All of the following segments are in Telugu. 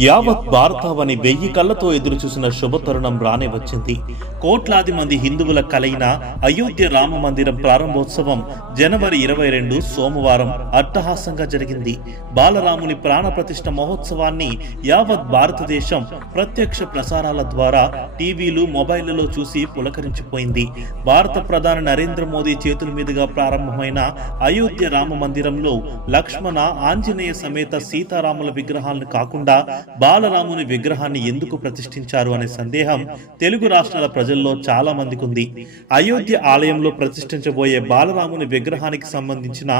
యావత్ భారతావని వెయ్యి కళ్ళతో ఎదురు చూసిన శుభతరుణం రానే వచ్చింది. కోట్లాది మంది హిందువుల కలయిన అయోధ్య రామ మందిరం ప్రారంభోత్సవం జనవరి ఇరవై రెండు సోమవారం అట్టహాసంగా జరిగింది. బాలరాముని ప్రాణప్రతిష్ఠ మహోత్సవాన్ని యావత్ భారతదేశం ప్రత్యక్ష ప్రసారాల ద్వారా టీవీలు మొబైళ్ళలో చూసి పులకరించిపోయింది. భారత ప్రధాని నరేంద్ర మోదీ చేతుల మీదుగా ప్రారంభమైన అయోధ్య రామ మందిరంలో లక్ష్మణ ఆంజనేయ సమేత సీతారాముల విగ్రహాలను కాకుండా బాలరాముని విగ్రహాన్ని ఎందుకు ప్రతిష్ఠించారు అనే సందేహం తెలుగు రాష్ట్రాల ప్రజల్లో చాలా మందికి ఉంది అయోధ్య ఆలయంలో ప్రతిష్ఠించబోయే బాలరాముని విగ్రహానికి సంబంధించిన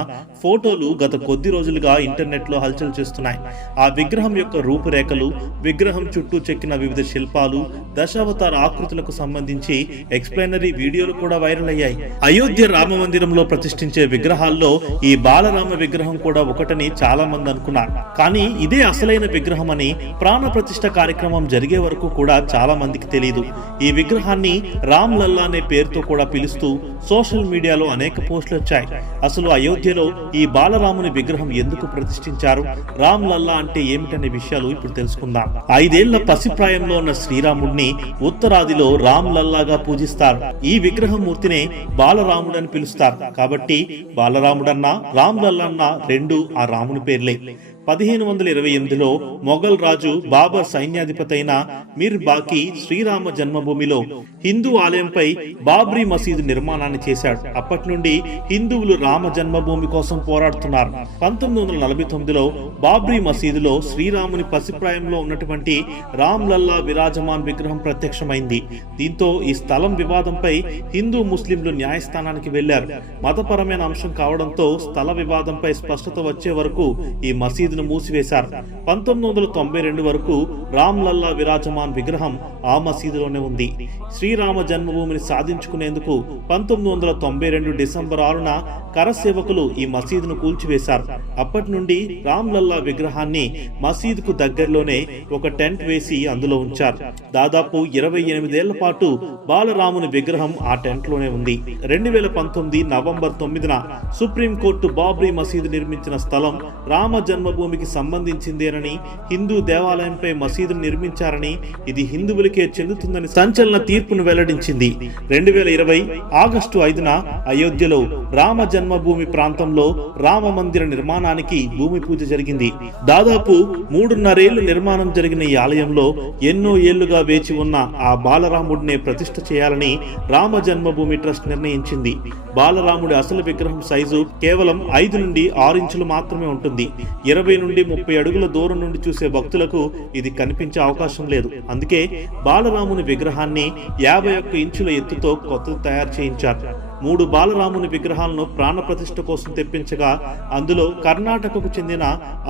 ఫోటోలు గత కొద్ది రోజులుగా ఇంటర్నెట్లో హల్చల్ చేస్తున్నాయి. ఆ విగ్రహం యొక్క రూపురేఖలు విగ్రహం చుట్టూ చెక్కిన వివిధ శిల్పాలు దశావతార ఆకృతులకు సంబంధించి ఎక్స్ప్లెయినరీ వీడియోలు కూడా వైరల్ అయ్యాయి. అయోధ్య రామ మందిరంలో ప్రతిష్ఠించే విగ్రహాల్లో ఈ బాలరామ విగ్రహం కూడా ఒకటని చాలా మంది అనుకున్నారు. కానీ ఇదే అసలైన విగ్రహం అని ప్రాణప్రతిష్ఠ కార్యక్రమం జరిగే వరకు కూడా చాలా మందికి తెలియదు ఈ విగ్రహాన్ని రామ్ లల్లా అనే పేరుతో కూడా పిలుస్తూ సోషల్ మీడియాలో అనేక పోస్టులు వచ్చాయి. అసలు అయోధ్యలో ఈ బాలరాముని విగ్రహం ఎందుకు ప్రతిష్ఠించారు? రామ్ లల్లా అంటే ఏమిటనే విషయాలు ఇప్పుడు తెలుసుకుందాం. ఐదేళ్ళ పసిప్రాయంలో ఉన్న శ్రీరాముడిని ఉత్తరాదిలో రామ్ లల్లాగా పూజిస్తారు. ఈ విగ్రహం మూర్తినే బాలరాముడని పిలుస్తారు. కాబట్టి బాలరాముడన్నా రామ్ లల్లన్న రెండు ఆ రాముని పేర్లే. పదిహేను వందల ఇరవై ఎనిమిదిలో మొఘల్ రాజు బాబర్ సైన్యాధిపతి అయిన మీర్ బాకి శ్రీరామ జన్మభూమిలో హిందూ ఆలయంపై బాబ్రీ మసీదు నిర్మాణాన్ని చేశాడు. అప్పటి నుండి హిందువులు రామ జన్మభూమి కోసం పోరాడుతున్నారు. పంతొమ్మిది వందల నలభై తొమ్మిదిలో బాబ్రీ మసీదులో శ్రీరాముని పసిప్రాయంలో ఉన్నటువంటి రామ్ లల్లా విరాజమాన్ విగ్రహం ప్రత్యక్షమైంది. దీంతో ఈ స్థలం వివాదంపై హిందూ ముస్లింలు న్యాయస్థానానికి వెళ్ళారు మతపరమైన అంశం కావడంతో స్థల వివాదంపై స్పష్టత వచ్చే వరకు ఈ మసీదు మసీదును మూసివేశారు. పంతొమ్మిది వందల తొంభై రెండు వరకు రామ్ లల్లా విరాజమాన్ విగ్రహం ఆ మసీదులోనే ఉంది. శ్రీరామ జన్మభూమిని సాధించుకునేందుకు పంతొమ్మిది వందల తొంభై రెండు డిసెంబర్ ఆరున కరసేవకులు ఈ మసీదును కూల్చివేశారు. అప్పటి నుండి రామ్ లల్లా విగ్రహాన్ని మసీదుకు దగ్గరలోనే ఒక టెంట్ వేసి అందులో ఉంచారు. దాదాపు ఇరవై ఎనిమిదేళ్ళ పాటు బాలరాముని విగ్రహం ఆ టెంట్లోనే ఉంది. రెండు వేల పంతొమ్మిది నవంబర్ తొమ్మిదిన సుప్రీంకోర్టు బాబ్రీ మసీదు నిర్మించిన స్థలం రామ భూమికి సంబంధించిందేనని హిందూ దేవాలయంపై మసీదును నిర్మించారని ఇది హిందువులకే చెందుతుందని సంచలన తీర్పును వెల్లడించింది. రెండు వేల ఇరవై ఆగస్టు ఐదున అయోధ్యలో రామ జన్మభూమి ప్రాంతంలో రామ మందిర నిర్మాణానికి భూమి పూజ జరిగింది. దాదాపు మూడున్నరేళ్ళు నిర్మాణం జరిగిన ఈ ఆలయంలో ఎన్నో ఏళ్ళుగా వేచి ఉన్న ఆ బాలరాముడినే ప్రతిష్ఠ చేయాలని రామ జన్మభూమి ట్రస్ట్ నిర్ణయించింది. బాలరాముడి అసలు విగ్రహం సైజు కేవలం ఐదు నుండి ఆరు ఇంచులు మాత్రమే ఉంటుంది. ఇరవై నుండి ముప్పై అడుగుల దూరం నుండి చూసే భక్తులకు ఇది కనిపించే అవకాశం లేదు. అందుకే బాలరాముని విగ్రహాన్ని యాభై ఒక్క ఇంచుల ఎత్తుతో కొత్తది తయారు చేయించారు. మూడు బాలరాముని విగ్రహాలను ప్రాణప్రతిష్ఠ కోసం తెప్పించగా అందులో కర్ణాటకకు చెందిన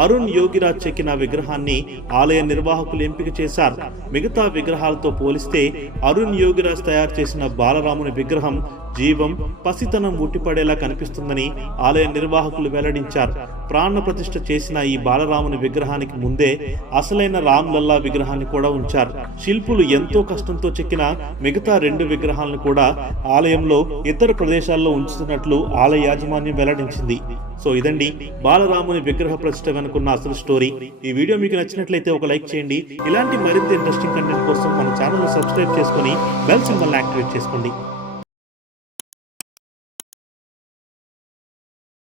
అరుణ్ యోగిరాజ్ చెక్కిన విగ్రహాన్ని ఆలయ నిర్వాహకులు ఎంపిక చేశారు. మిగతా విగ్రహాలతో పోలిస్తే అరుణ్ యోగిరాజ్ తయారు చేసిన బాలరాముని విగ్రహం జీవం పసితనం ఉట్టిపడేలా కనిపిస్తుందని ఆలయ నిర్వాహకులు వెల్లడించారు. ప్రాణ ప్రతిష్ఠ చేసిన ఈ బాలరాముని విగ్రహానికి ముందే అసలైన రామ్ లల్లా విగ్రహాన్ని కూడా ఉంచారు. శిల్పులు ఎంతో కష్టంతో చెక్కిన మిగతా రెండు విగ్రహాలను కూడా ఆలయంలో ఇతర ప్రదేశాల్లో ఉంచుతున్నట్లు ఆలయ యాజమాన్యం వెల్లడించింది. సో ఇదండి బాలరాముని విగ్రహ ప్రతిష్ట వెనుకున్న అసలు స్టోరీ. ఈ వీడియో మీకు నచ్చినట్లయితే ఒక లైక్ చేయండి. ఇలాంటి మరింత ఇంట్రెస్టింగ్ కంటెంట్ కోసం మన ఛానల్ సబ్స్క్రైబ్ చేసుకొని బెల్ సింబల్ యాక్టివేట్ చేసుకోండి.